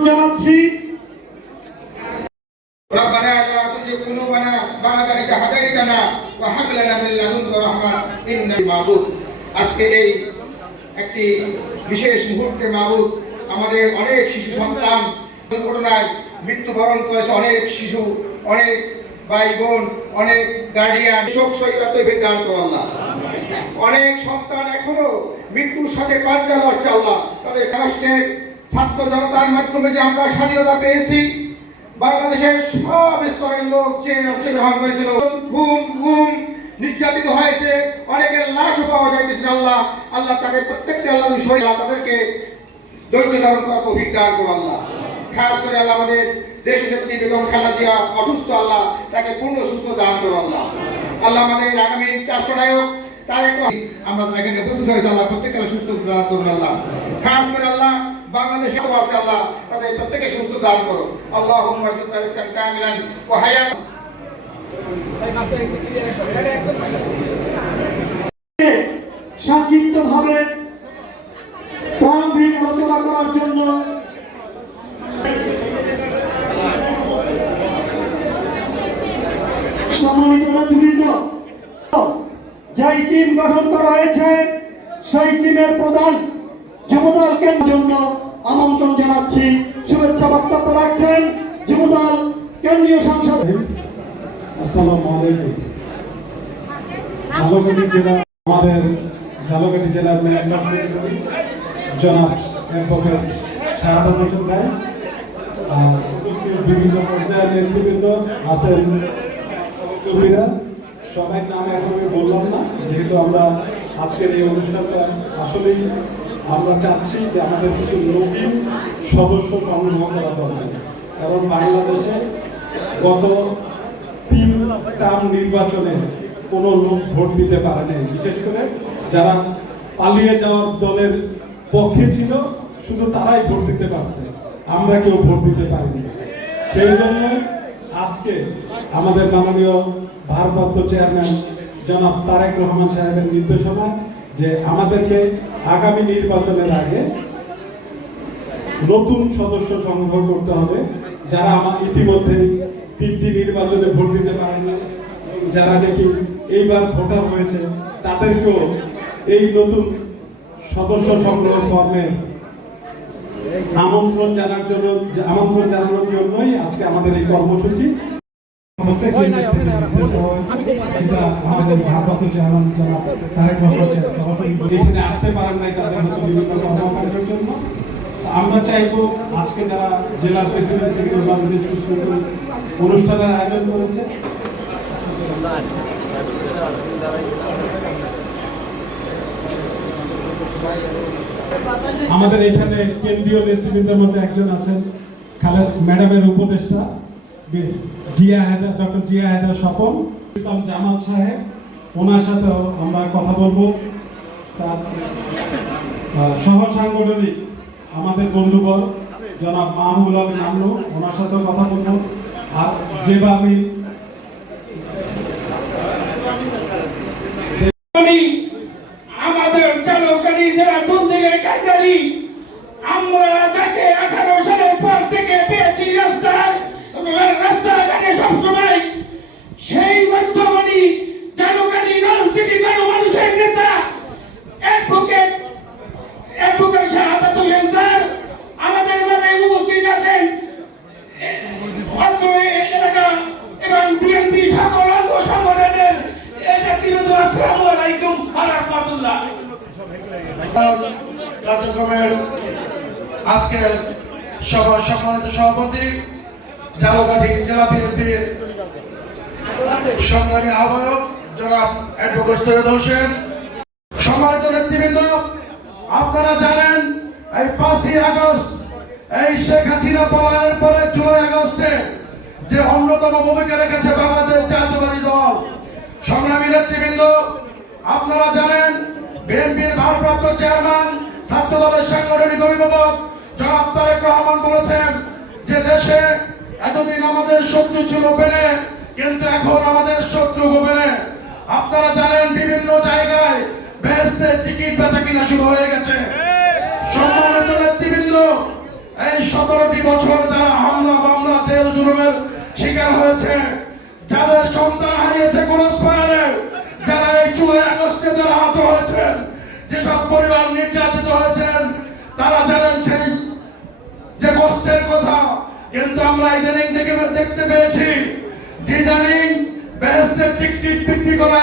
জানাচ্ছি ربنا لا تزغ قلوبنا بعد إذ هديتنا وهب لنا من لدنك رحمة إنك মাবুদ। আজকে এই একটি বিশেষ মুহূর্তে মাবুদ আমাদের অনেক শিশু সন্তান দুর্ঘটনায় মৃত্যুবরণ করেছে, অনেক শিশু, অনেক ভাই বোন, অনেক গার্ডিয়ান, শোক সহিত দান করো আল্লাহ। অনেক সন্তান এখনো মৃত্যুর সাথে পাঞ্জা লড়ছে আল্লাহ। তাদের কষ্টের ছাত্র জনতার মাধ্যমে যে আমরা স্বাধীনতা পেয়েছি, বাংলাদেশের সব স্তরের লোক যে অংশগ্রহণ করেছিল, গুম নির্যাতিত হয়েছে, অনেকের লাশও পাওয়া যাইতেছিল আল্লাহ। আল্লাহ তাকে প্রত্যেকটা আল্লাহ শহীদ তাদেরকে ধৈর্য ধারণ করার তৌফিক দান করো আল্লাহ। খাস করে আল্লাহ আমাদের দেশের নেত্রী বেগম খালেদা জিয়া অসুস্থ, আল্লাহ তাকে পূর্ণ সুস্থ দান করো আল্লাহ। আল্লাহ আমাদের আগামী রাষ্ট্রনায়ক তারেক আমরা এখানে উপস্থিত হয়েছে আল্লাহ, প্রত্যেককে সুস্থ দান করুন আল্লাহ। খাস করে আল্লাহ বাংলাদেশে আছে আল্লাহ, তাদের প্রত্যেককে সুস্থ দান করো। আল্লাহুম্মা রযুকনা রিজকান কামিলান ওয়া হায়াত। সংক্ষিপ্তভাবে প্রারম্ভিক আলোচনা করার জন্য সম্মানিত নেতৃবৃন্দ, যেই টিম গঠন করা হয়েছে সেই টিমের প্রধান যুবদল কেন্দ্রের জন্য আমন্ত্রণ জানাচ্ছি। শুভেচ্ছা বক্তব্য রাখছেন যুবদল কেন্দ্রীয় সংসদ। আসসালামু আলাইকুম। ঝালকাঠি জেলা, আমাদের ঝালকাঠি জেলার জনাব অ্যাডভোকেট শাহাদাত হোসেন ভাই, বিভিন্ন পর্যায়ের নেতৃবৃন্দ আছেন, কবিরা, সবাই নাম এখনই বললাম না, যেহেতু আমরা আজকের এই অনুষ্ঠানটা আসলেই আমরা চাচ্ছি যে আমাদের কিছু নতুন সদস্য সংগ্রহ করা দরকার। কারণ বাংলাদেশে গত 3 টার্ম নির্বাচনে কোনো লোক ভোট দিতে পারে নাই, বিশেষ করে যারা পালিয়ে যাওয়ার দলের পক্ষে ছিল শুধু তারাই ভোট দিতে পারছে, আমরা কেউ ভোট দিতে পারিনি। সেই জন্য আজকে আমাদের মাননীয় ভারপ্রাপ্ত চেয়ারম্যান জনাব তারেক রহমান সাহেবের নির্দেশনা যে আমাদেরকে আগামী নির্বাচনের আগে নতুন সদস্য সংগ্রহ করতে হবে, যারা আমার ইতিমধ্যে 3টি নির্বাচনে ভোট দিতে পারেনি, যারা নাকি এইবার ভোটার হয়েছে, তাদেরকেও এই নতুন সদস্য সংগ্রহ ফর্মে আমন্ত্রণ জানানোর জন্যই আজকে আমাদের এই কর্মসূচি। আসতে পারেন নাই তাদের মতো বিভিন্ন কর্মকাণ্ডের জন্য। আমরা চাইবো আজকে যারা জেলার প্রেসিডেন্ট সেক্রেটারি সুশৃঙ্খল অনুষ্ঠানের আয়োজন করেছে, আমাদের এখানে কেন্দ্রীয় নেতৃবৃন্দের মধ্যে একজন আছেন খালেদ ম্যাডামের উপদেষ্টা ডক্টর জিয়া হায়দার স্বপন, ইসলাম জামাল সাহেব, ওনার সাথেও আমরা কথা বলবো। তার সহ সাংগঠনিক আমাদের বন্ধুবর জনাব মাহমুদুল আলী নামলু, ওনার সাথেও কথা বলবো। আর যেভাবে আমাদের ঝালকাঠি জেলা দুর্নীতির কাণ্ডারি, আমরা যাকে 18 সালের পর থেকে পেয়েছি রাস্তাঘাটে সবসময়, সেই বর্তমানে ঝালকাঠি রাজনীতি মানুষের নেতা অ্যাডভোকেট শাহাদাত হোসেন স্যার আমাদের মাঝে উপস্থিত আছেন। অত্র এলাকা এবং বিএনপি সকল অঙ্গ সংগঠনের নেতৃবৃন্দ, আসসালামু আলাইকুম ওয়া রাহমাতুল্লাহ। কার্যক্রমের আজকের সভার সম্মানিত সভাপতি, ঝালকাঠি জেলা বিএনপির সংগ্রামী আহ্বায়ক জনাব অ্যাডভোকেট সৈয়দ হোসেন, সম্মানিত নেতৃবৃন্দ, আপনারা জানেন এই 5ই আগস্ট এই শেখ হাসিনা পলায়নের পরে জুলাই আগস্টে যে অন্যতম ভূমিকা রেখেছে বাংলাদেশ জাতীয়তাবাদী দল। সংগ্রামী নেতৃবৃন্দ, আপনারা জানেন বিএনপির ভারপ্রাপ্ত চেয়ারম্যান ছাত্র দলের সাংগঠনিক অভিভাবক জনাব তারেক রহমান বলেছেন যে দেশে এতদিন আমাদের শত্রু ছিল বেনে, কিন্তু এখন আমাদের শত্রু গোপনে। আপনারা জানেন বিভিন্ন জায়গায় বেহেশতের টিকিট বেচা কিনা শুরু হয়ে গেছে। সম্মানিত নেতৃবৃন্দ, এই 17টি বছর যারা হামলা মামলা জেল জুলুমের শিকার হয়েছে, যাদের সন্তান হারিয়েছে ক্রসফায়ারে, যারা এই 14 আগস্টে যারা আহত হয়েছেন, যেসব পরিবার নির্যাতিত হয়েছেন, তারা জানেন সেই যে কষ্টের কথা। কিন্তু আমরা ইদানিং দেখতে পেয়েছি যে ইদানিং বেহেশতের টিকিট বিক্রি করা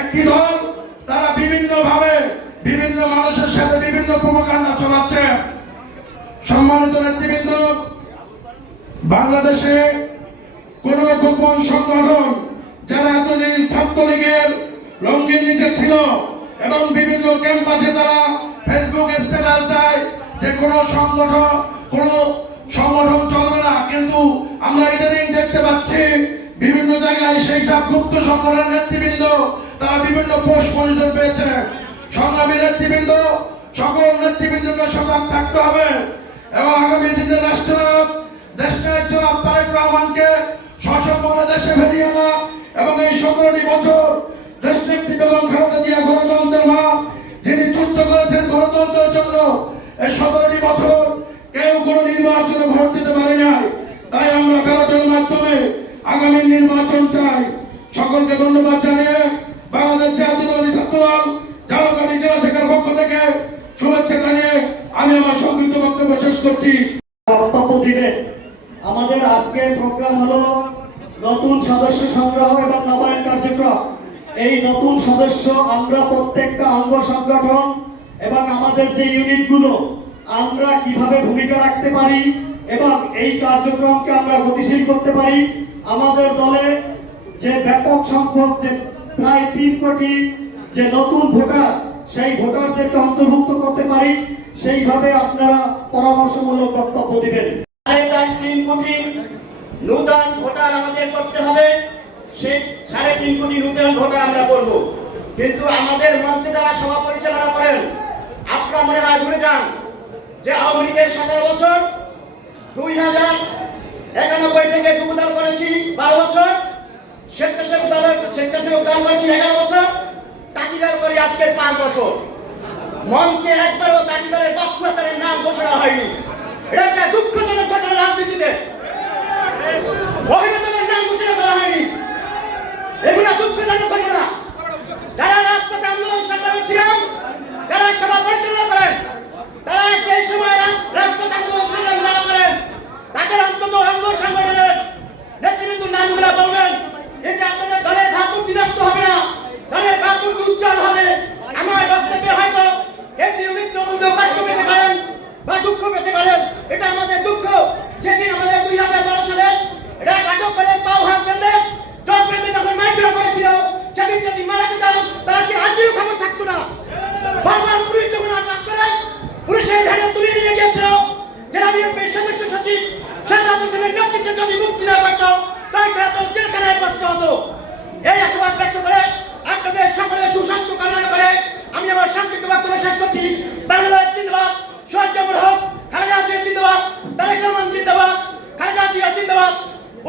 একটি দল তারা বিভিন্ন ভাবে বিভিন্ন মানুষের সাথে বিভিন্ন প্রোপাগান্ডা চালাচ্ছে। সম্মানিত নেতৃবৃন্দ, বাংলাদেশে কোন গোপন সংগঠন যারা এতদিন ছাত্রলীগের লঙ্গির নিচে ছিল এবং বিভিন্ন ক্যাম্পাসে তারা ফেসবুক স্ট্যাটাস দেয় যে কোন সংগঠন চলবে না, কিন্তু আমরা ইদানিং দেখতে পাচ্ছি বিভিন্ন জায়গায় সেই সব গুপ্ত সংগঠনের নেতৃবৃন্দ তারা বিভিন্ন পোস্ট পরিচয় পেয়েছে। সংগ্রামী নেতৃবৃন্দ, সকল নেতৃবৃন্দকে সজাগ থাকতে হবে এবং আগামী দিনে রাষ্ট্রনায়ক দেশনায়ক জনাব তারেক রহমানকে সশস্ত্র দেশে ফিরিয়ে আনা এবং এই 17টি বছর দেশনেত্রী বেগম খালেদা জিয়া গণতন্ত্রের মা, যিনি যুদ্ধ করেছেন গণতন্ত্রের জন্য, এই 17টি বছর কেউ কোনো নির্বাচনে ভোট দিতে পারে নাই। তাই আমরা ব্যালটের মাধ্যমে আগামী নির্বাচন চাই। সকলকে ধন্যবাদ জানিয়ে বাংলাদেশ জাতীয়তাবাদী ছাত্রদল ঝালকাঠি জেলা শাখার পক্ষ থেকে শুভেচ্ছা জানিয়ে আমি আমার সংক্ষিপ্ত বক্তব্য শেষ করছি। বক্তব্য দিবেন। আমাদের আজকের প্রোগ্রাম হলো নতুন সদস্য সংগ্রহ এবং নবায়ন কার্যক্রম। এই নতুন সদস্য আমরা প্রত্যেকটা অঙ্গ সংগঠন এবং আমাদের যে ইউনিটগুলো আমরা কিভাবে ভূমিকা রাখতে পারি এবং এই কার্যক্রমকে আমরা গতিশীল করতে পারি। আমাদের দলে যে ব্যাপক সংখ্যক যে প্রায় 3 কোটি যে নতুন ভোটার, সেই ভোটারদেরকে অন্তর্ভুক্ত করতে পারি, সেইভাবে আপনারা পরামর্শমূলক বক্তব্য দিবেন। 3.5 কোটি নূতন ভোটার আমাদের করতে হবে, সেই 3.5 কোটি নূতন ভোটার আমরা করব। কিন্তু আমাদের মঞ্চে যারা সভা পরিচালনা করেন, আপনারা মনে হয় ভুলে যান যে আওয়ামী লীগের 17 বছর, 2091 থেকে যোগদান করেছি 12 বছর, স্বেচ্ছাসেবক দান করেছি 11 বছর, তাগিদার করে আজকের 5 বছর। মঞ্চে একবারও তাগিদারের বাচ্চাদের নাম ঘোষণা হয়নি। এটা একটা দুঃখজনক ঘটনা রাজনীতিতে। মহিলাদের নাম ঘোষণা করা হয়নি, এগুলো দুঃখজনক ঘটনা। যারা রাজপথে আন্দোলন সংগ্রামে ছিলেন, যারা সভা পরিচালনা করেন, তারা সেই সময় রাজপথ আন্দোলন সংগ্রাম যারা করেন, তাদের অন্তত অঙ্গ সংগঠনের নেতৃবৃন্দের নামগুলো বলবেন। এতে আপনাদের দলের ভাবমূর্তি নষ্ট হবে না, দলের ভাবমূর্তি উজ্জ্বল হবে। আমার বক্তব্যে হয়তো কেন্দ্রীয় নেতৃবৃন্দ কষ্ট পেতে পারেন বা দুঃখ পেতে পারেন, এটা আমাদের দুঃখ। যেদিন আমাদের 2012 সালে এটা আটক করে পাও হাত বেঁধে চোখ বেঁধে যখন মারধর করেছিল, সেদিন মারা যেতাম, তারা সে আজও খবর থাকতো না। বারবার পুলিশ যখন আটক করে পুলিশের ঘাড়ে তুলে নিয়ে গিয়েছিল, জেলা বিএনপির সদস্য সচিব সাজ্জাদ হোসেনের নেতৃত্বে যদি মুক্তি না পাইত, তাই তো জেলখানায় বসতে হতো। এই আশাবাদ ব্যক্ত করে আপনাদের সকলের সুস্বাস্থ্য কামনা করে আমি আমার সংক্ষিপ্ত বক্তব্য শেষ করছি। বাংলাদেশ জিন্দাবাদ, শহীদ জামুল হক, খালেদা জিয়া জিন্দাবাদ, তারেক রহমান জিন্দাবাদ, খালেদা জিয়া জিন্দাবাদ,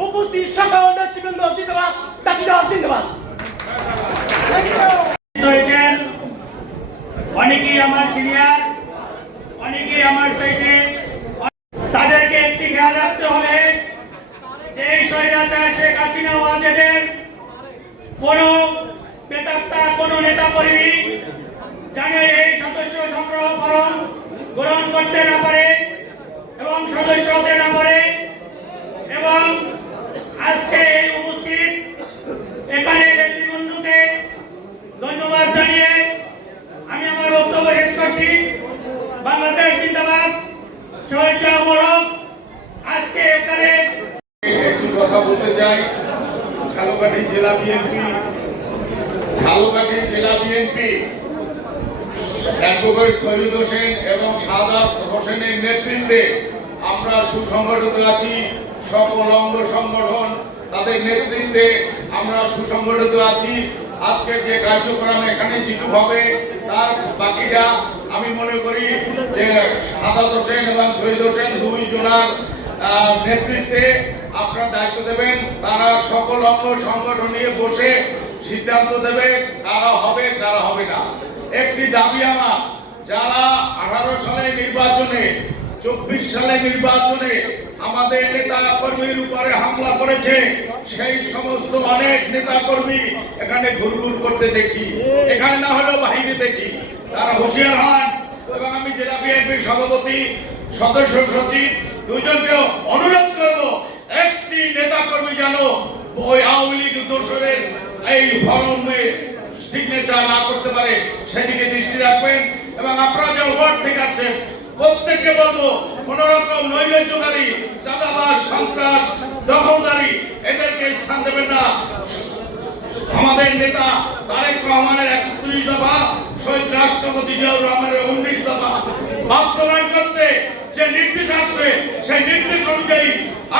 উপস্থিত সকল নেতৃবৃন্দ জিন্দাবাদ, তাকিদা জিন্দাবাদ। অনেকেই আমার সিনিয়র, অনেকেই আমার চাইতে, তাদেরকে একটি খেয়াল রাখতে হবে যে এই স্বৈরাচার শেখ হাসিনা ওয়াজেদের কোন প্রেতাত্মা, কোন নেতা কর্মী যেন এই সদস্য সংগ্রহ গ্রহণ করতে না পারে এবং সদস্য হতে না পারে। এবং আজকে এই উপস্থিত এখানে নেতৃবৃন্দকে ধন্যবাদ জানিয়ে আমি আমার বক্তব্য শেষ করছি। বাংলাদেশ জিন্দাবাদ, শহীদ জামুল হক। আজকে এখানে একটি কথা বলতে চাই। ঝালকাঠি জেলা বিএনপি অ্যাডভোকেট শহীদ হোসেন এবং সাদাত হোসেনের নেতৃত্বে আমরা সুসংগঠিত আছি। সকল অঙ্গ সংগঠন তাদের নেতৃত্বে আমরা সুসংগঠিত আছি। আজকে যে কার্যক্রম এখানে যেটু হবে তার বাকিটা আমি মনে করি যে সাদাত হোসেন এবং শহীদ হোসেন 2 জনার নেতৃত্বে আপনারা দায়িত্ব দেবেন। তারা সকল অঙ্গ সংগঠন নিয়ে বসে সিদ্ধান্ত দেবে কারা হবে কারা হবে না। একটি দাবি আমার, যারা 18 সালে নির্বাচনে 24 সালে নির্বাচনে আমাদের নেতা কর্মীর উপরে হামলা করেছে, সেই সমস্ত অনেক নেতা কর্মী এখানে ঘুরঘুর করতে দেখি, এখানে না হলেও বাইরে দেখি। তারা হুঁশিয়ার হন এবং আমি জেলা বিএনপির সভাপতি, সদস্য সচিব দুইজনকে অনুরোধ করব, একটি নেতা কর্মী যেন ওই আওয়ামী লীগ দোসরের এই ফর্মে সিগনেচার না করতে পারে সেদিকে দৃষ্টি রাখবেন। এবং আপনারা যে ওয়ার্ড থেকে আসছেন প্রত্যেককে বলবো, কোন রকম নৈরাজ্যকারী, চাঁদাবাজ, সন্ত্রাস, দখলদারি এদেরকে স্থান দেবেন না। আমাদের নেতা তারেক রহমানের 31 দফা, শহীদ রাষ্ট্রপতি জিয়াউর রহমানের 19 দফা বাস্তবায়ন করতে যে নির্দেশ আসছে, সেই নির্দেশ অনুযায়ী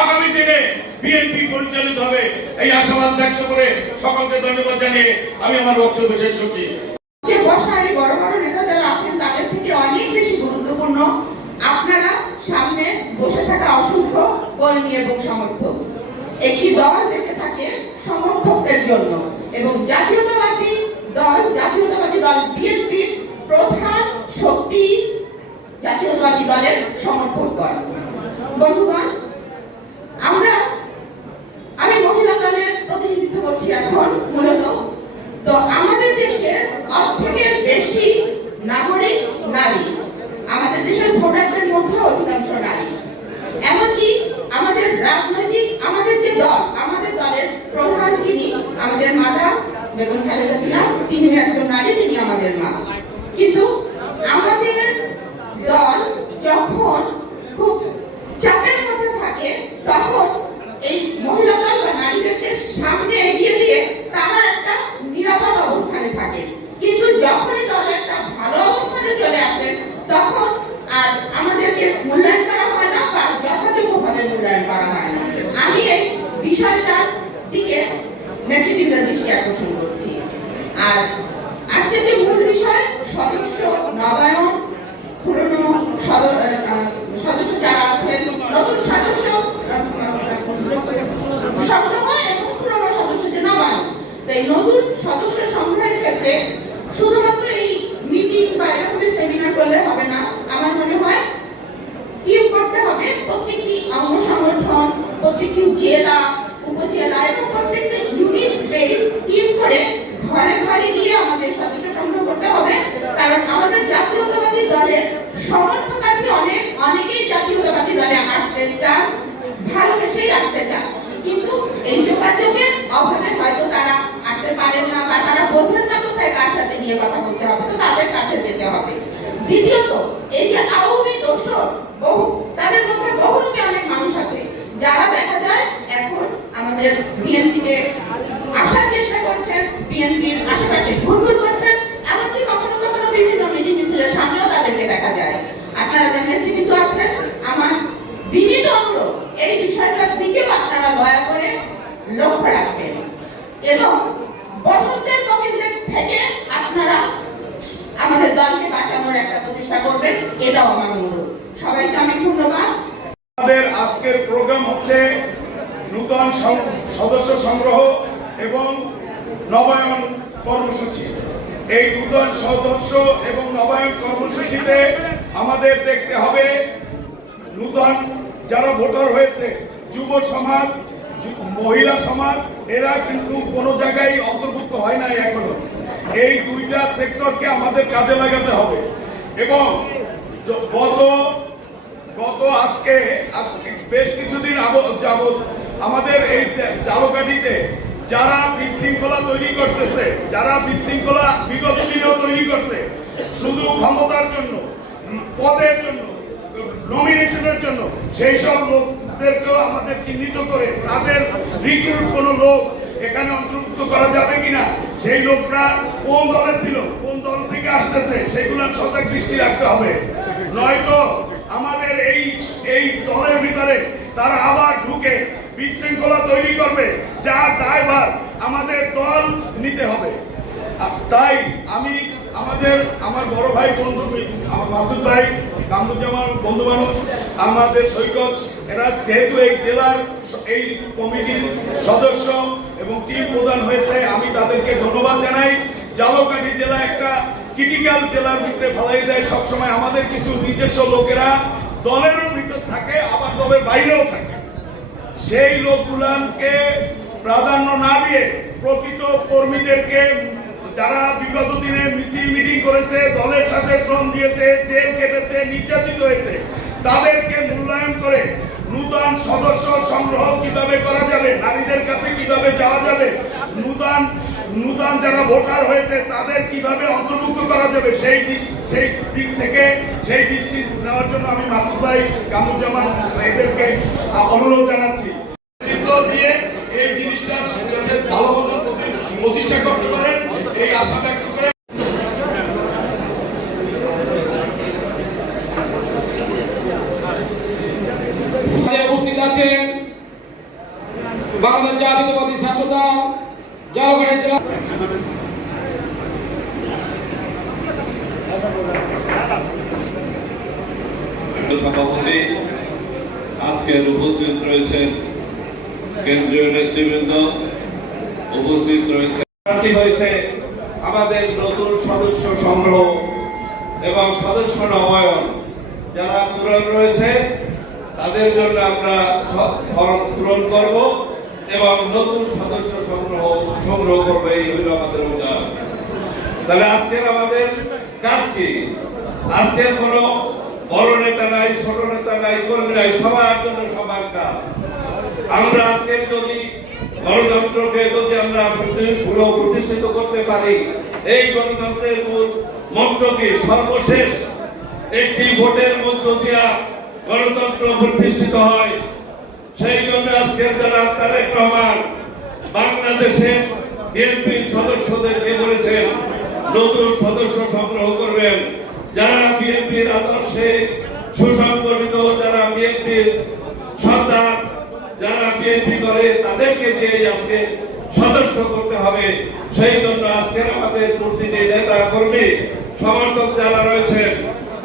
আগামী দিনে বিএনপি পরিচালিত হবে, এই আশাবাদ ব্যক্ত করে সকলকে ধন্যবাদ জানিয়ে আমি আমার বক্তব্য শেষ করছি। যে বসায় বড় বড় নেতা যারা আছেন তাদের থেকে অনেক বেশি গুরুত্বপূর্ণ আপনারা সামনে বসে থাকা অসংখ্য কর্মী এবং সমর্থক। একটি দল বেঁচে থাকে সমর্থকদের জন্য এবং জাতীয়তাবাদী দল বিএনপির প্রধান শক্তি জাতীয়তাবাদী দলের সমর্থকগণ। বন্ধুগণ, আমি মহিলা দলের প্রতিনিধিত্ব করছি এখন মূলত। তো আমাদের দেশের অর্ধেকের বেশি নাগরিক নারী, আমাদের দেশের ভোটারদের মধ্যে অধিকাংশ নারী। এমনকি আমাদের রাজনৈতিক আমাদের যে দল, আমাদের দলের প্রধান যিনি আমাদের মাতা বেগম খালেদা জিয়া, তিনি একজন নারী, তিনি আমাদের মা। কিন্তু আমাদের দল যখন খুব চাপের মধ্যে থাকে তখন এই মহিলা দল বা নারীদেরকে সামনে এগিয়ে দিয়ে তারা একটা নিরাপদ অবস্থানে থাকে। কিন্তু যখনই দল একটা ভালো অবস্থানে চলে আসে তখন আর আমাদেরকে মূল্যায়ন করা হয় না বা যথাযথভাবে মূল্যায়ন করা হয় না। আমি এই বিষয়টার দিকে নেতৃবৃন্দের দৃষ্টি আকর্ষণ করছি। আর আজকে যে মূল বিষয় সদস্য নবায়ন, পুরনো সদস্য যারা আছেন, নতুন সদস্য সংগ্রহ এবং পুরনো সদস্য যে নবায়ন। তো এই নতুন সদস্য সংগ্রহের ক্ষেত্রে শুধুমাত্র এই মিটিং বা এরকমই সেমিনার করলে হবে না। আমার মনে হয় টিম করতে হবে, প্রত্যেকটি অঙ্গ সংগঠন, প্রত্যেকটি জেলা, উপজেলা এবং প্রত্যেকটি ইউনিট বেস টিম করে ঘরে ঘরে গিয়ে আমাদের সদস্য সংগ্রহ করতে হবে। কারণ আমাদের জাতীয়তাবাদী দলের সমর্থক আছে অনেকেই জাতীয়তাবাদী দলে আসতে চান, ভালোবেসেই আসতে চান, কিন্তু এই যোগাযোগের অভাবে হয়তো তারা আসতে পারেন না বা তারা বোঝেন না কোথায় কার সাথে নিয়ে কথা বলতে হবে, তো তাদের কাছে যেতে হবে। দ্বিতীয়ত, এই যে আওয়ামী দোসর তাদের মধ্যে বহুরূপী অনেক মানুষ আছে যারা দেখা যায় এখন আমাদের বিএনপিতে আসার চেষ্টা করছেন, বিএনপির আশেপাশে ঘুরঘুর করছেন, এমনকি কখনো কখনো বিভিন্ন মিটিং মিছিলের সামনেও তাদেরকে দেখা যায়। আপনারা যারা নেতৃত্ব আছেন, আমার বিনীত অনুরোধ এই বিষয়টার দিকেও আপনারা দয়া করে লক্ষ্য রাখবেন এবং বসন্তের কোকিলদের থেকে আপনারা আমাদের দলকে বাঁচানোর একটা প্রচেষ্টা করবেন, এটাও আমার অনুরোধ। সবাইকে অনেক ধন্যবাদ। আমাদের আজকের প্রোগ্রাম হচ্ছে নূতন সদস্য সংগ্রহ এবং নবায়ন কর্মসূচি। এই নূতন সদস্য এবং নবায়ন কর্মসূচিতে আমাদের দেখতে হবে নূতন যারা ভোটার হয়েছে, যুব সমাজ, মহিলা সমাজ, এরা কিন্তু কোনো জায়গায় অন্তর্ভুক্ত হয় নাই এখনো। এই দুইটা সেক্টরকে আমাদের কাজে লাগাতে হবে এবং গত আজকে বেশ কিছুদিন যাবত আমাদের এই ঝালকাঠিতে যারা বিশৃঙ্খলা তৈরি করতেছে, যারা বিশৃঙ্খলা বিগত দিনেও তৈরি করছে, শুধু ক্ষমতার জন্য, পদের জন্য, নমিনেশনের জন্য, সেই সব লোকদেরকেও আমাদের চিহ্নিত করে তাদের রিক্রুট কোনো লোক এখানে অন্তর্ভুক্ত করা যাবে কিনা, সেই লোকরা কোন দলে ছিল, কোন দল থেকে আসতেছে, সেগুলোর সজাগ দৃষ্টি রাখতে হবে। নয়তো আমাদের এই দলের ভিতরে তারা আবার ঢুকে বিশৃঙ্খলা তৈরি করবে, যার দায়ভার আমাদের দল নিতে হবে। তাই আমি আমার বড় ভাই বন্ধু মাসুদ ভাই, কামরুজ্জামান বন্ধু মানুষ, আমাদের সৈকত, এরা যেহেতু এই জেলার এই কমিটির সদস্য এবং টিম প্রদান হয়েছে, আমি তাদেরকে ধন্যবাদ জানাই। ঝালকাঠি জেলা একটা ক্রিটিক্যাল জেলার ভিতরে ফেলাই দেয় সবসময়। আমাদের কিছু নিজস্ব লোকেরা দলেরও ভিতর থাকে, আবার দলের বাইরেও থাকে। সেই লোকগুলাকে প্রাধান্য না দিয়ে প্রকৃত কর্মীদেরকে, যারা বিগত দিনে মিছিল মিটিং করেছে, দলের সাথে শ্রম দিয়েছে, জেল কেটেছে, নির্যাতিত হয়েছে, তাদেরকে মূল্যায়ন করে নূতন সদস্য সংগ্রহ কিভাবে করা যাবে, নারীদের কাছে কিভাবে যাওয়া যাবে, নূতন যারা ভোটার হয়েছে তাদের কিভাবে অন্তর্ভুক্ত করা যাবে, সেই দিক থেকে সেই দৃষ্টি নেওয়ার জন্য আমি মাসুদ ভাই, কামরুজ্জামান এদেরকে অনুরোধ জানাচ্ছি দিয়ে এই জিনিসটা যাতে ভালো মতো প্রতিষ্ঠা করতে পারেন, এই আশা ব্যক্ত করে উপস্থিত আছেন বাংলাদেশ জাতীয়তাবাদী ছাত্র দল ঝালকাঠি জেলা সভাপতি, আজকের উপস্থিত রয়েছেন কেন্দ্রীয় নেতৃবৃন্দ, উপস্থিত হয়েছে আমাদের নতুন সদস্য সংগ্রহ এবং সদস্য নবায়ন। যারা পূরণ রয়েছে তাদের জন্য আমরা ফর্ম পূরণ করব এবং নতুন সদস্য সংগ্রহ করবো। এই হইল আমাদের উদ্যোগ। তাহলে আজকের আমাদের কাজ কি? আজকে কোনো বড় নেতা নাই, ছোট নেতা নাই, কর্মী নাই, সবার জন্য সবার কাজ। আমরা আজকে যদি গণতন্ত্রকে যদি আমরা পুরো প্রতিষ্ঠিত করতে পারি, এই গণতন্ত্রের মূল মন্ত্র কি? সর্বশেষ একটি ভোটের মধ্য দিয়া গণতন্ত্র প্রতিষ্ঠিত হয়। সেই জন্য আজকে যারা তারেক রহমান বাংলাদেশে বিএনপির সদস্যদেরকে বলেছেন নতুন সদস্য সংগ্রহ করবেন, যারা বিএনপির আদর্শে সুসংগঠিত, যারা বিএনপির সন্তান, যারা বিএনপি করে, তাদেরকে দিয়ে আজকে সদস্য করতে হবে। সেই জন্য আজকে আমাদের প্রতিটি নেতা কর্মী সমর্থক যারা রয়েছেন,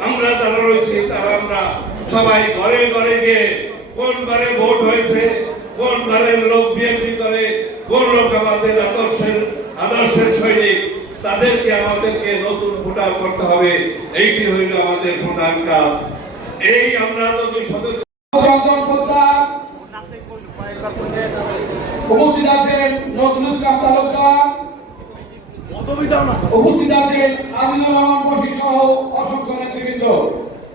আমরা যারা রয়েছি, তারা আমরা সবাই ঘরে ঘরে গিয়ে কোন ঘরে ভোট হয়েছে, কোন ঘরের লোক বিএনপি করে, কোন লোক আমাদের আদর্শের সৈনিক, তাদেরকে আমাদেরকে নতুন ভোটার করতে হবে। এইটি হইল আমাদের প্রধান কাজ। এই আমরা যদি সদস্য উপস্থিত আছেন নজরুল ইসলাম তালুকদার, উপস্থিত আছেন আদিলুর রহমান বশির সহ অসংখ্য নেতৃবৃন্দ,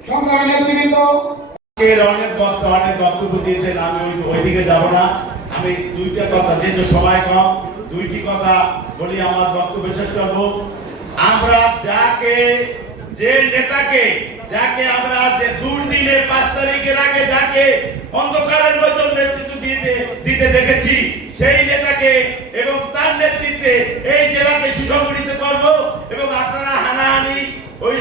সংগ্রামী নেতৃবৃন্দ। অনেক বক্তব্য দিয়েছেন, আমি ওইদিকে যাব না। আমি দুইটা কথা, যেহেতু সময় কম, দুইটি কথা বলি, আমার বক্তব্য শেষ করব। আমরা যে নেতাকে আমরা যে দুর্দিনে 5 তারিখের আগে যাকে অন্ধকারের মধ্যে নেতৃত্ব দিতে দেখেছি, সেই নেতাকে এবং তার নেতৃত্বে এই জেলাকে সুসংগঠিত করব এবং আপনারা হানাহানি, ওই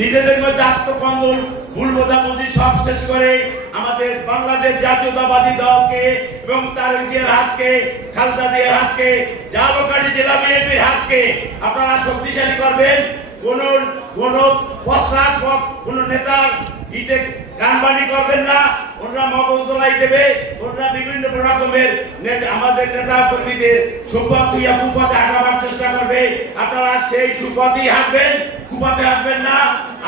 নিজেদের মধ্যে আত্মকন্দল, ভুল বোঝাবুঝি সব শেষ করে আমাদের বাংলাদেশ জাতীয়তাবাদী দলকে এবং তারেক জিয়ার হাতকে, খালেদা জিয়ার হাতকে, ঝালকাঠি জেলা বিএনপির হাতকে আপনারা শক্তিশালী করবেন। কোন নেতার ইতে কানবানি করবেন না, ওনারা মগজ দোলাই দেবে, ওনারা বিভিন্ন রকমের আমাদের নেতা কর্মীদের সুপথে হাঁটাবার চেষ্টা করবে। আপনারা সেই সুপথেই হাঁটবেন, কুপাতে হাঁটবেন না।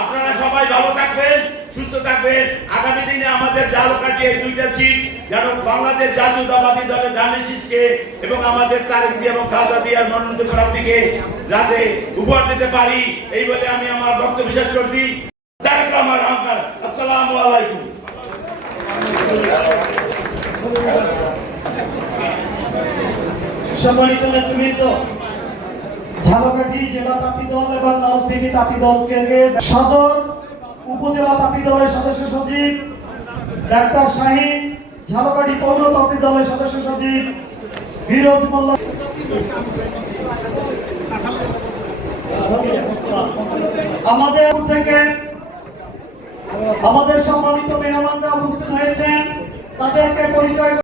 আপনারা সবাই ভালো থাকবেন, সুস্থ থাকবেন। আগামী দিনে আমাদের ঝালকাঠি এই দুইটা সিট যেন বাংলাদেশ জাতীয়তাবাদী দলের ধানের শীষকে এবং আমাদের তারেক জিয়া এবং খালেদা জিয়ার মনোনীত প্রার্থীকে যাতে উপহার দিতে পারি, এই বলে আমি আমার বক্তব্য শেষ করছি। তারেক রহমান অহংকার। আসসালামু আলাইকুম। সম্মানিত নেতৃবৃন্দ, ঝালকাঠি জেলা তাঁতি দল এবং নলছিটি তাঁতি দলকে সদর উপজেলা তাঁতি দলের সদস্য সচিব ডাক্তার শাহিন, ঝালকাঠি পৌর তাঁতি দলের সদস্য সচিব ফিরোজ মোল্লা, আমাদের থেকে আমাদের সম্মানিত মেহমানরা উপস্থিত হয়েছেন, তাদেরকে পরিচয়।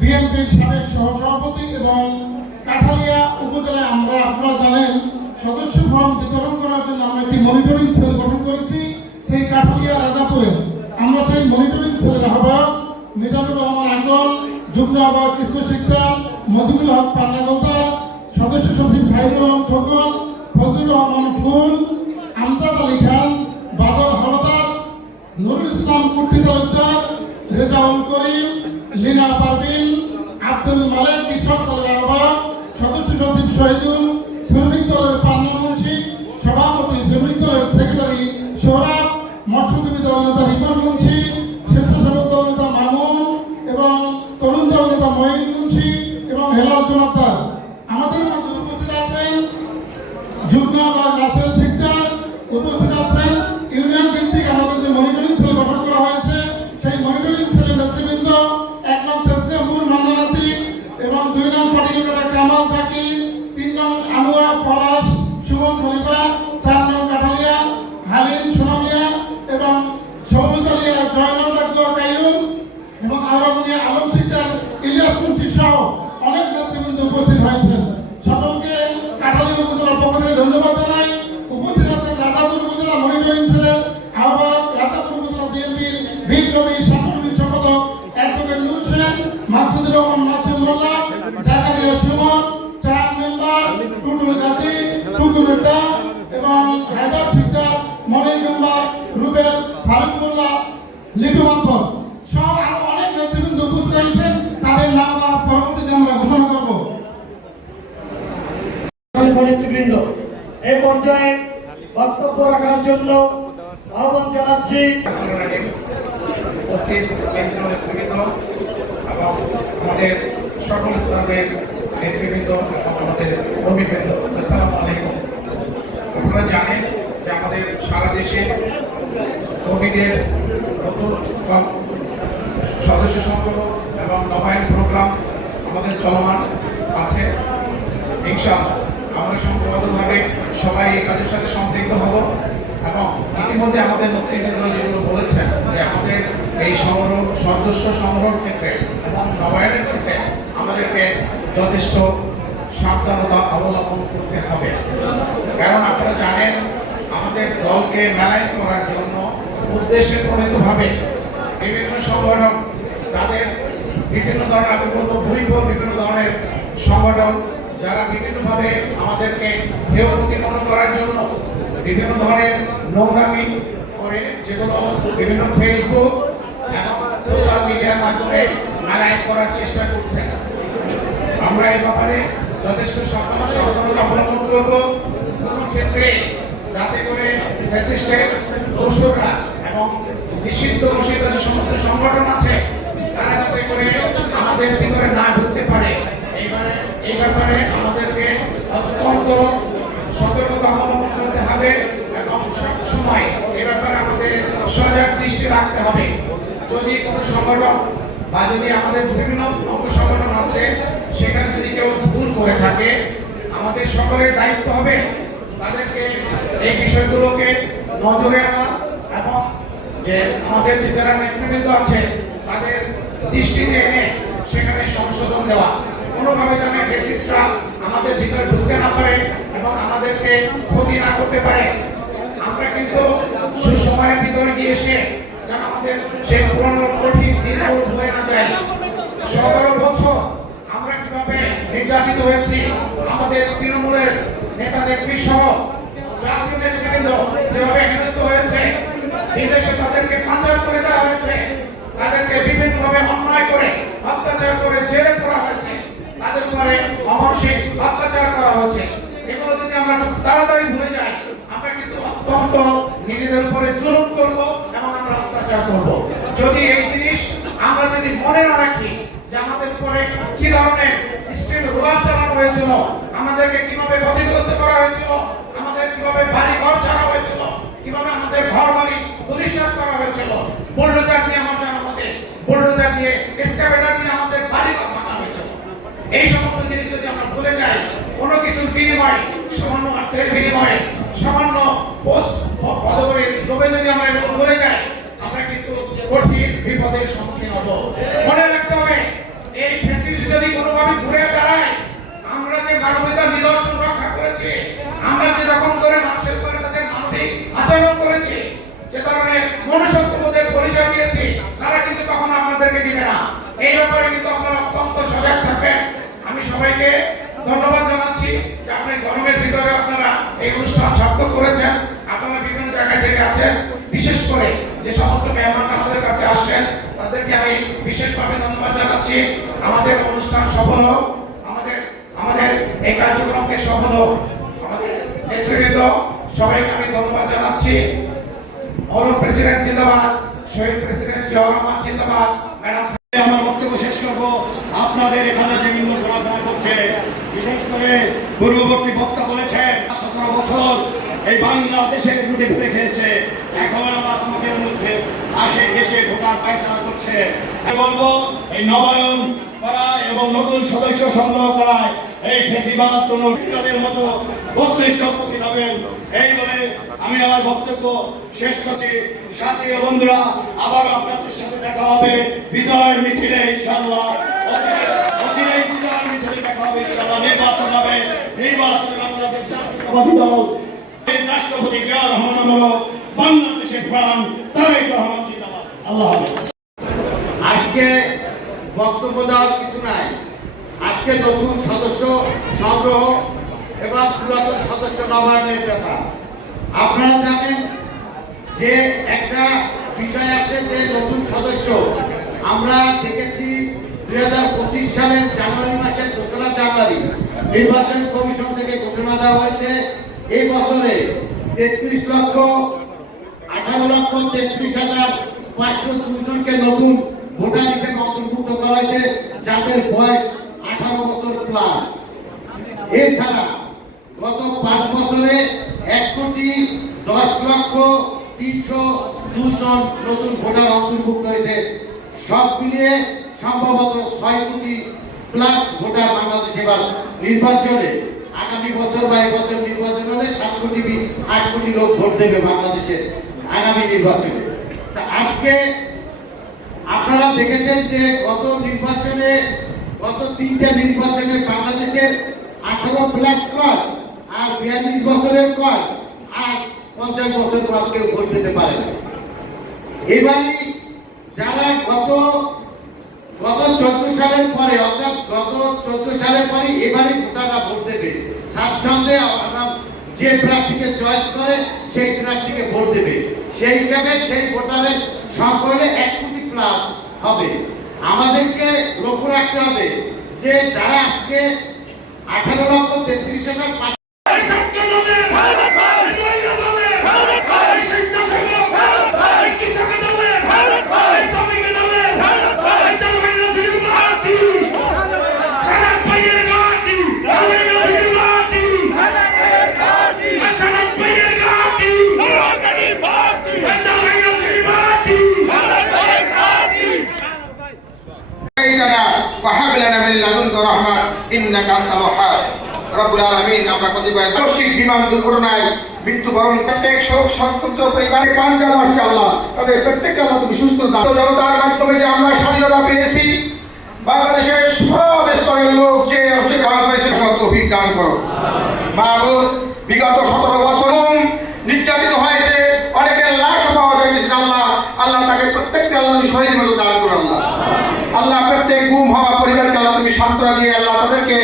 বিএনপির সাবেক সহসভাপতি এবং কাঠালিয়া উপজেলায় আমরা, আপনারা জানেন, সদস্য ফর্ম বিতরণ করার জন্য আমরা একটি মনিটরিং সেল গঠন করেছি। সেই কাঠালিয়া রাজাপুরে আমরা সেই মনিটরিং সেলের আহ্বায়ক মিজানুর রহমান আকল, যুগ্ম আহ্বায়ক কৃষ্ণ শিকদার, মজিবুল হক পান্না গোলদার, সদস্য সচিব খাইরুল আলম খোকন, ফজলুর রহমান ফুল, আমজাদ আলী খান, বাদল হলদার নুরুল ইসলাম কুট্টি তালুকদার, রেজাউল করিম, লীনা পারভিন, আব্দুল মালেক কৃষক দলের আহ্বায়ক, সদস্য সচিব শহীদুল, শ্রমিক দলের পান্না মুন্সি, সভাপতি শ্রমিক দলের সেক্রেটারি সোহরাব, মৎস্যজীবী দল নেতা রিপন মুন্সি, স্বেচ্ছাসেবক দল নেতা মামুন এবং তরুণ দল নেতা মঈন মুন্সি এবং হেলাল জমাদ্দার। আমাদের মাঝে উপস্থিত আছেন যুগনা বা রাসেল শিকদার, উপস্থিত আছেন ইউনিয়ন ভিত্তিক আমাদের যে মনিটরিং সেল গঠন করা হয়েছে সেই মনিটরিং সেলের নেতৃবৃন্দ 1 নং চেষ্টাপুর মান্নানাতি এবং 2 নং পাটিলকাটা কামাল জাকির, 3 নং আনোয়া পলাশ সুমন খলিফা, 4 নং কাঠালিয়া হালিম সোনালিয়া এবং সবুজালিয়া জয়নাল ডাকুয়া কাইয়ুম এবং আরবনিয়া আলম শিকদার, ইলিয়াস মুন্সি সহ অনেক নেতৃবৃন্দ উপস্থিত হয়েছেন। সকলকে কাঠালিয়া উপজেলার পক্ষ থেকে ধন্যবাদ জানাই। উপস্থিত আছেন রাজাপুর উপজেলা মনিটরিং সেলের আহ্বায়ক, রাজাপুর উপজেলা বিএনপির বিপ্লবী সাংগঠনিক সম্পাদক অ্যাডভোকেট নূর হোসেন, মাকসুদুর রহমান মাসুদ মোল্লা, জাকারিয়া সুমন, 4 মেম্বার টুটুল গাজী, টুকু নেতা এবং হায়দার শিকদার, মনির মেম্বার রুবেল, ফারুক মোল্লা, লিটু মাতবর সহ আরো অনেক নেতৃবৃন্দ উপস্থিত হয়েছেন। তাদের নাম আর পরবর্তীতে আমরা ঘোষণা করব। নেতৃবৃন্দ এই পর্যায়ে বক্তব্য রাখার জন্য আহ্বান জানাচ্ছি উপস্থিত কেন্দ্রীয় নেতৃবৃন্দ এবং আমাদের সকল স্তরের নেতৃবৃন্দ এবং আমাদের কর্মীবৃন্দ, আসসালামু আলাইকুম। আপনারা জানেন যে আমাদের সারা দেশে কর্মীদের নতুন সদস্য সংগ্রহ এবং নবায়ন প্রোগ্রাম আমাদের চলমান আছে। ইনশাআল্লাহ আমরা সম্পূর্ণভাবে সবাই এই কাজের সাথে সম্পৃক্ত হব এবং ইতিমধ্যে আমাদের নেতৃবৃন্দ যেগুলো বলেছেন যে আমাদের এই সদস্য সংগ্রহের ক্ষেত্রে এবং নবায়নের ক্ষেত্রে আমাদেরকে যথেষ্ট সাবধানতা অবলম্বন করতে হবে। কারণ আপনারা জানেন আমাদের দলকে মেলাইন করার জন্য উদ্দেশ্যে প্রণীতভাবে বিভিন্ন সংগঠন তাদের বিভিন্ন ধরনের, আমি বলবো বিভিন্ন ধরনের সংগঠন যারা বিভিন্নভাবে আমাদেরকে হেয় প্রতিপন্ন করার জন্য বিভিন্ন ধরনের নোংরামি করে, যেগুলো বিভিন্ন ফেসবুক এবং সোশ্যাল মিডিয়ার মাধ্যমে মেলাইন করার চেষ্টা করছে। আমরা এই ব্যাপারে যথেষ্ট সাবধানতা অবলম্বন করব কোনো ক্ষেত্রে, যাতে করে ফ্যাসিস্টের দোষরা এবং নিষিদ্ধ ঘোষিত যে সমস্ত সংগঠন আছে তারা যাতে করে আমাদের ভিতরে না ঢুকতে পারে। এই ব্যাপারে আমাদেরকে অত্যন্ত সতর্কতা অবলম্বন করতে হবে এবং সবসময় এই ব্যাপারে আমাদের সজাগ দৃষ্টি রাখতে হবে। যদি কোনো সংগঠন বা যদি আমাদের বিভিন্ন অঙ্গ সংগঠন আছে সেখানে যদি কেউ ভুল করে থাকে, আমাদের সকলের দায়িত্ব হবে তাদেরকে এই বিষয়গুলোকে নজরে আনা এবং যে আমাদের যে যারা নেতৃবৃন্দ আছে তাদের দৃষ্টিতে এনে সেখানে সংশোধন দেওয়া। কোনোভাবে যেন ফ্যাসিস্টরা আমাদের ভিতরে ঢুকতে না পারে এবং আমাদেরকে ক্ষতি না করতে পারে। আমরা কিন্তু সুসময়ের ভিতরে গিয়ে এসে যেন আমাদের সেই পুরনো কঠিন দিনগুলো হয়ে না যায়। 17 বছর আমরা কিভাবে নির্যাতিত হয়েছি, আমাদের তৃণমূলের নেতা নেত্রী সহ জাতীয় নেতৃবৃন্দ যেভাবে হেনস্থ হয়েছে, বিদেশে তাদেরকে পাচার করে দেওয়া হয়েছে, তাদেরকে বিভিন্নভাবে অন্যায় করে অত্যাচার করে জেলে করা হয়েছে, তাদের উপরে অমানসিক অত্যাচার করা হয়েছে। এগুলো যদি আমরা তাড়াতাড়ি ভুলে যাই, আমরা কিন্তু অত্যন্ত নিজেদের উপরে জুলুম করব এবং আমরা অত্যাচার করব। যদি এই জিনিস আমরা যদি মনে না রাখি যে আমাদের উপরে কি ধরনের স্ট্রিট রোলার চালানো হয়েছিল, আমাদেরকে কিভাবে ক্ষতিগ্রস্ত করা হয়েছিল, আমাদের কিভাবে বাড়ি ঘর ছাড়া হয়েছিল, কিভাবে আমাদের ঘর বাড়ি পরিষ্কার করা হয়েছিল, বুলডোজার দিয়ে বুলডোজার দিয়ে এক্সকাভেটর দিয়ে আমাদের বাড়ি ঘর ভাঙা হয়েছিল। এই সমস্ত জিনিস যদি আমরা ভুলে যাই, কোনো কিছুর বিনিময়ে, সামান্য অর্থের বিনিময়ে, সামান্য পোস্ট পদবি লোভে যদি আমরা এগুলো ভুলে যাই, আমরা কিন্তু কঠিন বিপদের সম্মুখীন হব। মনে রাখতে হবে, এই ফ্যাসিস্ট যদি কোনোভাবে ঘুরে দাঁড়ায়, আমরা যে মানবিকতার নিদর্শন রক্ষা করেছি, আমরা যে রকম করে মানুষের উপরে তাদের মানবিক আচরণ করেছি, যে ধরনের মনুষ্যত্ববোধের পরিচয় দিয়েছি, তারা কিন্তু কখনো আপনাদেরকে দিবে না। এই ব্যাপারে কিন্তু আপনারা অত্যন্ত সজাগ থাকবেন। আমি সবাইকে ধন্যবাদ জানাচ্ছি যে আপনি গরমের ভিতরে আপনারা এই অনুষ্ঠান সার্থক করেছেন। আপনারা বিভিন্ন জায়গায় থেকে আছেন, বিশেষ করে যে সমস্ত বিশেষভাবে ধন্যবাদ জানাচ্ছি। আমাদের অনুষ্ঠান সফল হোক, আমাদের এই কার্যক্রমকে সফল হোক। আমাদের নেতৃবৃন্দ সবাইকে আমি ধন্যবাদ জানাচ্ছি। অরুণ প্রেসিডেন্ট জিন্দাবাদ, শহীদ প্রেসিডেন্ট জিয়াউর রহমান জিন্দাবাদ। ম্যাডাম, আমার বক্তব্য শেষ করব। আপনাদের এখানে যে বিন্দু ঘোরাফেরা করছে, বিশেষ করে পূর্ববর্তী বক্তা বলেছেন 17 বছর এই বাংলাদেশের লুটে ফুটে খেয়েছে, এখন আবার আমাদের মধ্যে এসে ঢোকার পায়তারা করছে। আমি বলবো এই নবায়ন করা এবং নতুন সদস্য সংগ্রহ করায় এই ফেসিবাদ জনতাদের মতো বস্তির সম্মুখীন হবেন। এই বলে আমি আমার বক্তব্য শেষ করছি। সাথী ও বন্ধুরা, আবার আপনাদের সাথে দেখা হবে বিজয়ের মিছিলে ইনশাআল্লাহ। অচিরেই বিজয়ের মিছিলে দেখা হবে ইনশাআল্লাহ। নির্বাচন হবে, নির্বাচনে আপনাদের জাতীয়তাবাদী দল রাষ্ট্রপতি জিয়াউর রহমান আমল বাংলাদেশের প্রাণ তারেক রহমান জিন্দাবাদ। আল্লাহ হাফেজ। আজকে বক্তব্য দেওয়ার কিছু নাই। আজকে নতুন সদস্য সংগ্রহ এবং পুরাতন সদস্য নবায়নের ব্যাপার। আপনারা জানেন যে একটা বিষয় আছে যে নতুন সদস্য আমরা দেখেছি 2025 সালের জানুয়ারি মাসের 2রা জানুয়ারি নির্বাচন কমিশন থেকে ঘোষণা দেওয়া হয়েছে এই বছরে 33,18,33,502 জনকে নতুন ভোটার হিসেবে অন্তর্ভুক্ত করা হয়েছে, যাদের বয়স 18 বছর প্লাস। এছাড়া গত 5 বছরে 1,10,03,02 জন নতুন ভোটার অন্তর্ভুক্ত হয়েছে। সব মিলিয়ে সম্ভবত 6 কোটি প্লাস ভোটার বাংলাদেশে এবার নির্বাচনে, আগামী বছর বা এবছর নির্বাচন হলে 7 কোটি 8 কোটি লোক ভোট দেবে বাংলাদেশে আগামী নির্বাচনে। আজকে আপনারা দেখেছেন যে গত 3টে নির্বাচনে বাংলাদেশের 18 প্লাস কর আর 42 বছরের কর আর 50 বছর পর কেউ ভোট দিতে পারে না। এবারই যারা গত 14 সালের পরে, অর্থাৎ গত 14 সালের পরে এবারই ভোটাররা ভোট দেবে স্বাচ্ছন্দ্যে, যে প্রার্থীকে চয়েস করে সেই প্রার্থীকে ভোট দেবে। সেই হিসাবে সেই ভোটারের সংখ্যা হলে 1 কোটি প্লাস হবে। আমাদেরকে লক্ষ্য রাখতে হবে যে যারা আজকে 18,33,000 وهب لنا من لدنك رحمة إنك أنت الوهاب রব্বুল আলামিন। আমরা কতিপয় আকস্মিক বিমান দুর্ঘটনায় মৃত্যুবরণ প্রত্যেক শোক সন্তপ্ত পরিবারের কান্না মাশাআল্লাহ, তাদের প্রত্যেককে আল্লাহ তুমি সুস্থ দাও। জনতার মাধ্যমে যে আমরা স্বাধীনতা পেয়েছি, বাংলাদেশের সব স্তরের লোক যে অংশগ্রহণ করেছে তৌফিক দান করো মাহবুব। বিগত 17 বছর নির্যাতিত হয়েছে, অনেকের লাশ পাওয়া যাইতেছে আল্লাহ, আল্লাহ তাকে প্রত্যেককে আল্লাহ তুমি শহীদ মতো দান করো আল্লাহ। আল্লাহ প্রত্যেক গুম হওয়া পরিবারকে আল্লাহ তুমি সান্ত্বনা দিয়ে আল্লাহ তাদেরকে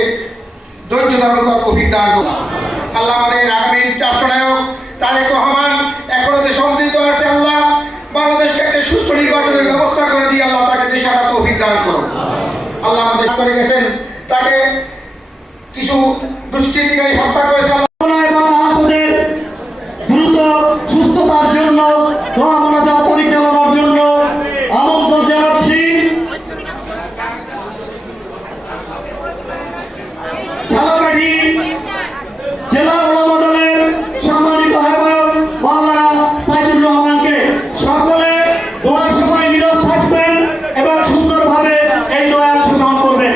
ধৈর্য ধারণ করার তৌফিক দান করো আল্লাহ। আমাদের আগামী রাষ্ট্রনায়ক তারেক রহমান এখনো দেশে অন্তরিত আছে আল্লাহ, বাংলাদেশকে একটা সুষ্ঠু নির্বাচনের ব্যবস্থা করে দিয়ে আল্লাহ তাকে দেশে আসার তৌফিক দান করো আল্লাহ। আমাদের করে গেছেন, তাকে কিছু দুষ্কৃতিকারী হত্যা করেছে আল্লাহ। দ্রুত সুস্থতার জন্য পরিচালনার জন্য আমন্ত্রণ জানাচ্ছি ঝালকাঠি জেলা ওলামা দলের সম্মানিত আহ্বায়ক মাওলানা সাইদুর রহমানকে। সকলে দোয়ার সময় নীরব থাকবেন এবং সুন্দরভাবে এই দোয়া অংশগ্রহণ করবেন।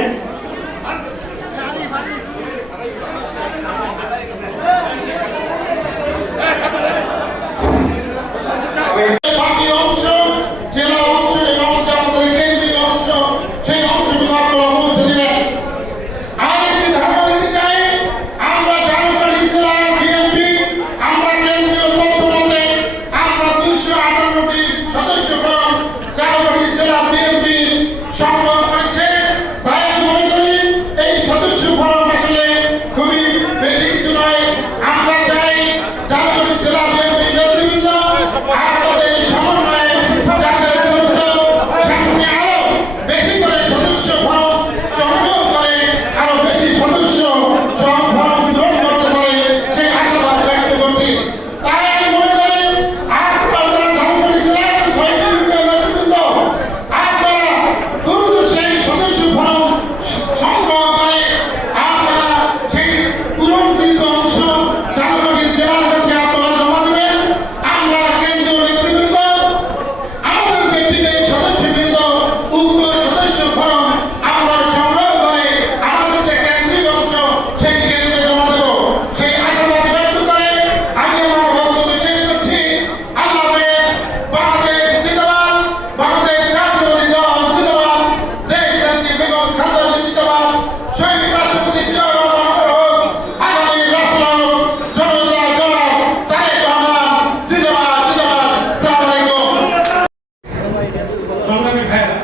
সংগ্রামী ভাইরা,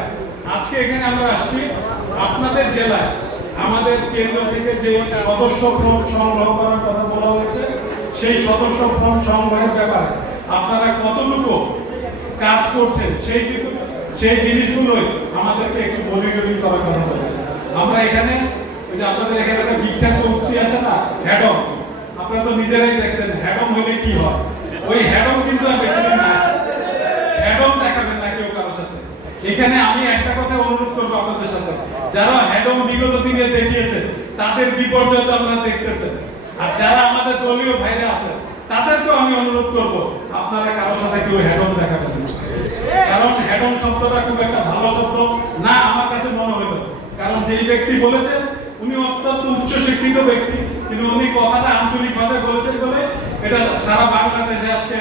আজকে এখানে আমরা আসছি আপনাদের জেলায় আমাদের কেন্দ্র থেকে যে সদস্য ফর্ম সংগ্রহ করার কথা বলা হয়েছে, সেই সদস্য ফর্ম সংগ্রহের ব্যাপারে আপনারা কতটুকু কাজ করছেন সেই জিনিসগুলোই আমাদেরকে একটু মনিটরিং করার কথা বলছে। আমরা এখানে ওই যে আপনাদের এখানে একটা বিখ্যাত উক্তি আছে না, হ্যাডম, আপনারা তো নিজেরাই দেখছেন হ্যাডম হলে কি হয়। ওই হ্যাডম কিন্তু আর বেশি দিন নাই, হ্যাডম দেখাবেন না কেউ কারোর সাথে। এখানে আমি একটা কথা অনুরোধ করবো আপনাদের সাথে, যারা হ্যাডম বিগত দিনে দেখিয়েছে তাদের বিপর্যয় তো আমরা দেখতেছেন, আর যারা আমাদের দলীয় ভাইরা আছে তাদেরকেও আমি অনুরোধ করব আপনারা কারোর সাথে কেউ হ্যাডম দেখাবেন না, কারণ হ্যাডম শব্দটা খুব একটা ভালো শব্দ না আমার কাছে মনে হলো। কারণ যেই ব্যক্তি বলেছেন উনি অত্যন্ত উচ্চ শিক্ষিত ব্যক্তি, কিন্তু উনি কথাটা আঞ্চলিক ভাষায় বলেছেন বলে এটা সারা বাংলাদেশে আজকে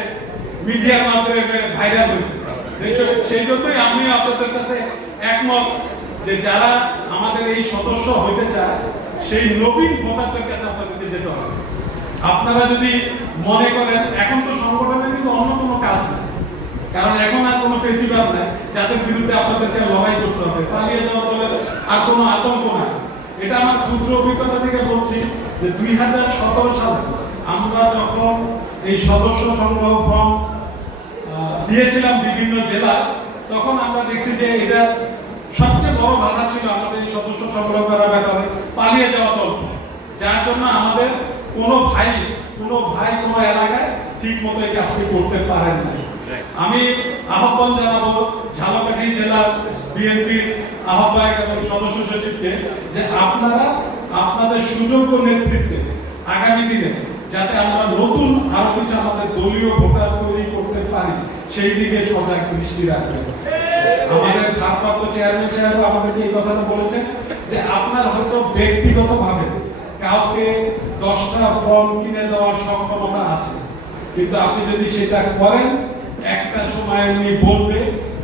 মিডিয়ার মাধ্যমে ভাইরাল হয়েছে। সেই জন্যই আমি আপনাদের কাছে একমত যে যারা আমাদের এই সদস্য হইতে চায় সেই নবীন ভোটারদের কাছে আপনাদেরকে যেতে হবে। আপনারা যদি মনে করেন এখন তো সংগঠনের কিন্তু অন্য কোনো কাজ নেই, কারণ এখন আর কোনো ফেস্টিভ্যাল নাই যাদের বিরুদ্ধে আপনাদেরকে লড়াই করতে হবে, পালিয়ে যাওয়া দলের আর কোনো আতঙ্ক নাই। এটা আমার ক্ষুদ্র অভিজ্ঞতা থেকে বলছি যে 2017 সালে আমরা যখন এই সদস্য সংগ্রহ ফর্ম দিয়েছিলাম বিভিন্ন জেলা, তখন আমরা দেখছি যে এটা সবচেয়ে বড় বাধা ছিল আমাদের এই সদস্য সংগ্রহ করার ব্যাপারে পালিয়ে যাওয়া দল, যার জন্য আমাদের কোনো ভাই কোনো এলাকায় ঠিক মতো এই কাজটি করতে পারেন নাই। আমি আহ্বান জানাবো ঝালকাঠি জেলার বিএনপির আহ্বায়ক এবং সদস্য সচিবকে যে আপনারা আপনাদের সুযোগ্য নেতৃত্বে আগামী দিনে যাতে আমরা নতুন আরো কিছু আমাদের দলীয় ভোটার তৈরি করতে পারি সেই দিকে সজাগ দৃষ্টি রাখবেন। আমাদের ভারপ্রাপ্ত চেয়ারম্যান সাহেব আমাদেরকে এই কথাটা বলেছেন যে আপনার হয়তো ব্যক্তিগতভাবে কাউকে 10টা ফর্ম কিনে দেওয়ার সক্ষমতা আছে, কিন্তু আপনি যদি সেটা করেন একটা সময় উনি বলবে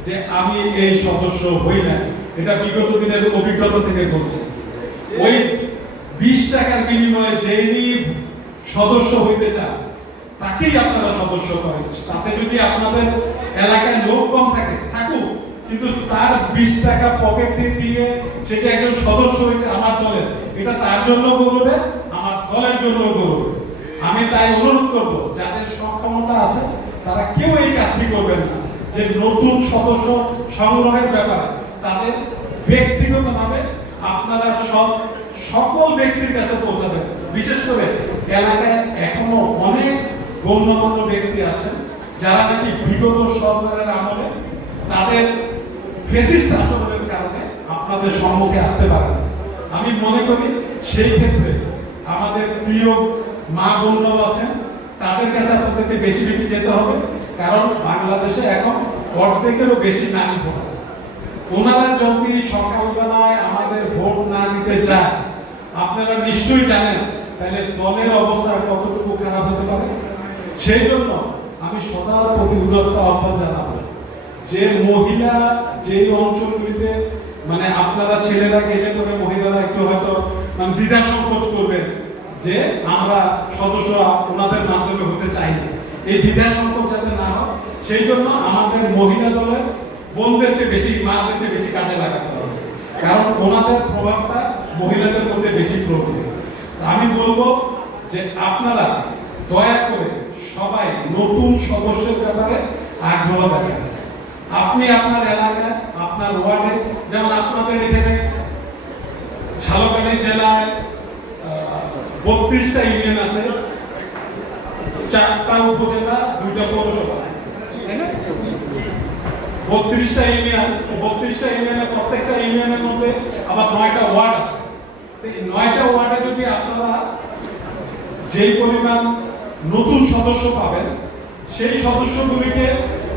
যে আমি এই সদস্য হই না। এটা বিগত দিনের অভিজ্ঞতা থেকে বলছে। ওই 20 টাকার বিনিময়ে যেই সদস্য হইতে চান তাকেই আপনারা সদস্য করেন। তাতে যদি আপনাদের এলাকায় লোক কম থাকে থাকুক, কিন্তু তার 20 টাকা পকেট থেকে দিয়ে সেটা একজন সদস্য হয়েছে আমার দলের, এটা তার জন্য গৌরবের, আমার দলের জন্য গৌরবের। আমি তাই অনুরোধ করব যাদের সক্ষমতা আছে তারা কেউ এই কাজটি করবেন না, যে নতুন সদস্য সংগ্রহের ব্যাপারে তাদের ব্যক্তিগতভাবে আপনারা সকল ব্যক্তির কাছে পৌঁছাবেন। বিশেষ করে এলাকায় এখনো অনেক গণ্যমান্য ব্যক্তি আছেন যারা নাকি বিগত সরকারের আমলে তাদের ফেসিস্ট আচরণের কারণে আপনাদের সম্মুখে আসতে পারে না। আমি মনে করি সেই ক্ষেত্রে আমাদের প্রিয় মা বোনরা আছেন তাদের কাছে আপনাদেরকে বেশি বেশি যেতে হবে, কারণ বাংলাদেশে এখন অর্ধেকেরও বেশি নারী ভোটার। ওনারা যদি সকালবেলায় আমাদের ভোট না দিতে চায় আপনারা নিশ্চয়ই জানেন তাহলে দলের অবস্থা কতটুকু খারাপ হতে পারে। সেই জন্য আমি সদার প্রতি উদারতা আহ্বান জানাবো যে মহিলা যেই অঞ্চলগুলিতে মানে আপনারা ছেলেরা গেলে করে মহিলারা একটু হয়তো মানে দ্বিধা সংকোচ করবেন যে আমরা সদস্য ওনাদের মাধ্যমে হতে চাই না, এই দ্বিধা সংকোচ যাতে না হয় সেই জন্য আমাদের মহিলা দলের বোনদেরকে বেশি মাদেরকে বেশি কাজে লাগাতে হবে, কারণ ওনাদের প্রভাবটা মহিলাদের মধ্যে বেশি প্রবল। আমি বলবো যে আপনারা দয়া করে সবাই নতুন সদস্যের ব্যাপারে আগ্রহ দেখান। আপনি আপনার এলাকায় আপনার ওয়ার্ডে, যেমন আপনাদের এখানে ঝালকাঠি জেলায় 32টা ইউনিয়ন আছে, 4টা উপজেলা, 2টা পৌরসভা, 32টা ইউনিয়ন, 32টা ইউনিয়নের প্রত্যেকটা ইউনিয়নের মধ্যে আবার 9টা ওয়ার্ড আছে। এই 9টা ওয়ার্ডে যদি আপনারা যেই পরিমাণ নতুন সদস্য পাবেন সেই সদস্যগুলিকে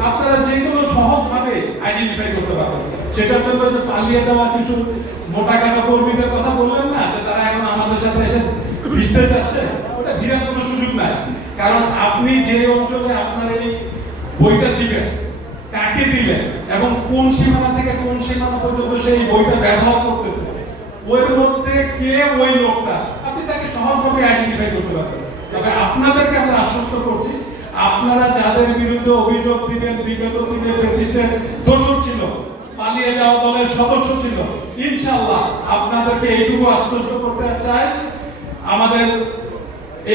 আপনারা যে কোনো সহজভাবে আইডেন্টিফাই করতে পারবেন। সেটার জন্য যে পালিয়ে দেওয়া কিছু মোটা কাটা কর্মীদের কথা বললেন না যে তারা এখন আমাদের সাথে এসে ভিড়তে যাচ্ছে, ওটা ভিড়ার কোনো সুযোগ নাই। কারণ আপনি যে অঞ্চলে আপনার এই বইটা দিবেন, কাকে দিলেন এবং কোন সীমানা থেকে কোন সীমানা পর্যন্ত সেই বইটা ব্যবহার করতেছে, ওই মধ্যে কে ওই লোকটা আপনি তাকে সহজভাবে আইডেন্টিফাই করতে পারবেন। তবে আপনাদেরকে আমরা আশ্বস্ত করছি আপনারা যাদের বিরুদ্ধে অভিযোগ দিবেন বিগত দিনে ফ্যাসিস্টের দোষর ছিল হারিয়ে যাওয়া দলের সদস্য ছিল। ইনশাআল্লাহ আপনাদেরকে এইটুকু আশ্বস্ত করতে চাই, আমাদের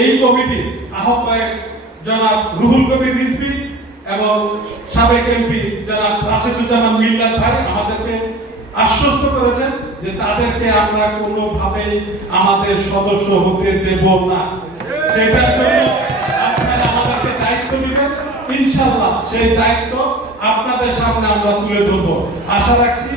এই কমিটি আহ্বায়ক জনাব রুহুল কবির রিজভী এবং সাবেক এমপি জনাব রাশেদুজ্জামান মিল্লাত ভাই আমাদেরকে আশ্বস্ত করেছেন যে তাদেরকে আমরা কোনোভাবেই আমাদের সদস্য হতে দেব না। সেটার জন্য আপনারা আমাদেরকে দায়িত্ব দিবেন, ইনশাআল্লাহ সেই দায়িত্ব আপনাদের সামনে আমরা তুলে ধরবো। আশা রাখছি